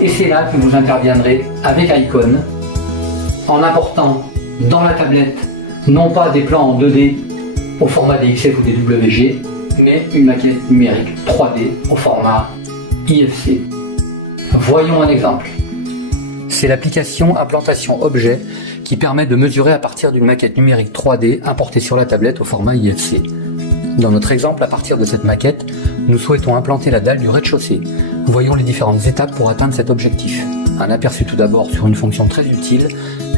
Et c'est là que vous interviendrez avec Icon en apportant dans la tablette non pas des plans en 2D au format DXF ou DWG, mais une maquette numérique 3D au format IFC. Voyons un exemple. C'est l'application Implantation Objet qui permet de mesurer à partir d'une maquette numérique 3D importée sur la tablette au format IFC. Dans notre exemple, à partir de cette maquette, nous souhaitons implanter la dalle du rez-de-chaussée. Voyons les différentes étapes pour atteindre cet objectif. Un aperçu tout d'abord sur une fonction très utile,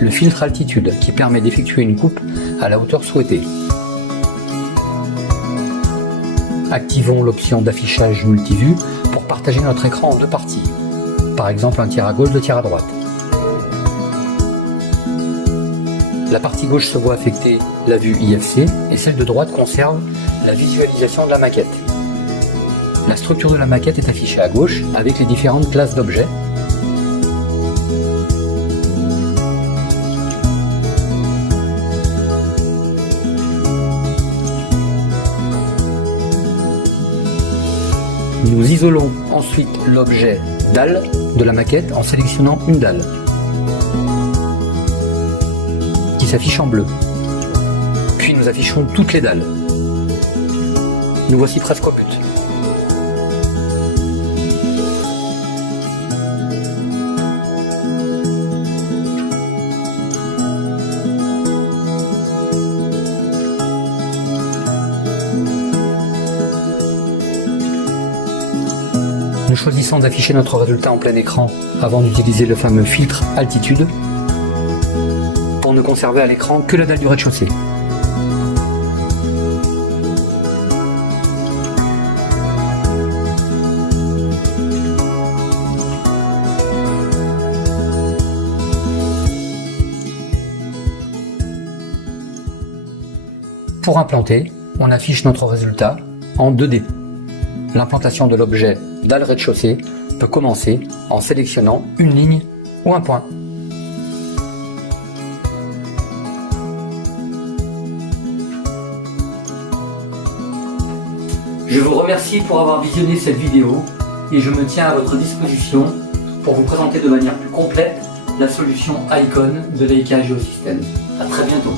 le filtre altitude, qui permet d'effectuer une coupe à la hauteur souhaitée. Activons l'option d'affichage multivue pour partager notre écran en deux parties. Par exemple, un tiers à gauche, deux tiers à droite. La partie gauche se voit affecter la vue IFC et celle de droite conserve la visualisation de la maquette. La structure de la maquette est affichée à gauche avec les différentes classes d'objets. Nous isolons ensuite l'objet dalle de la maquette en sélectionnant une dalle qui s'affiche en bleu. Puis nous affichons toutes les dalles. Nous voici presque au but. Nous choisissons d'afficher notre résultat en plein écran avant d'utiliser le fameux filtre altitude pour ne conserver à l'écran que la dalle du rez-de-chaussée. Pour implanter, on affiche notre résultat en 2D. L'implantation de l'objet dalle rez-de-chaussée peut commencer en sélectionnant une ligne ou un point. Je vous remercie pour avoir visionné cette vidéo et je me tiens à votre disposition pour vous présenter de manière plus complète la solution Icon de Leica Geosystems. À très bientôt.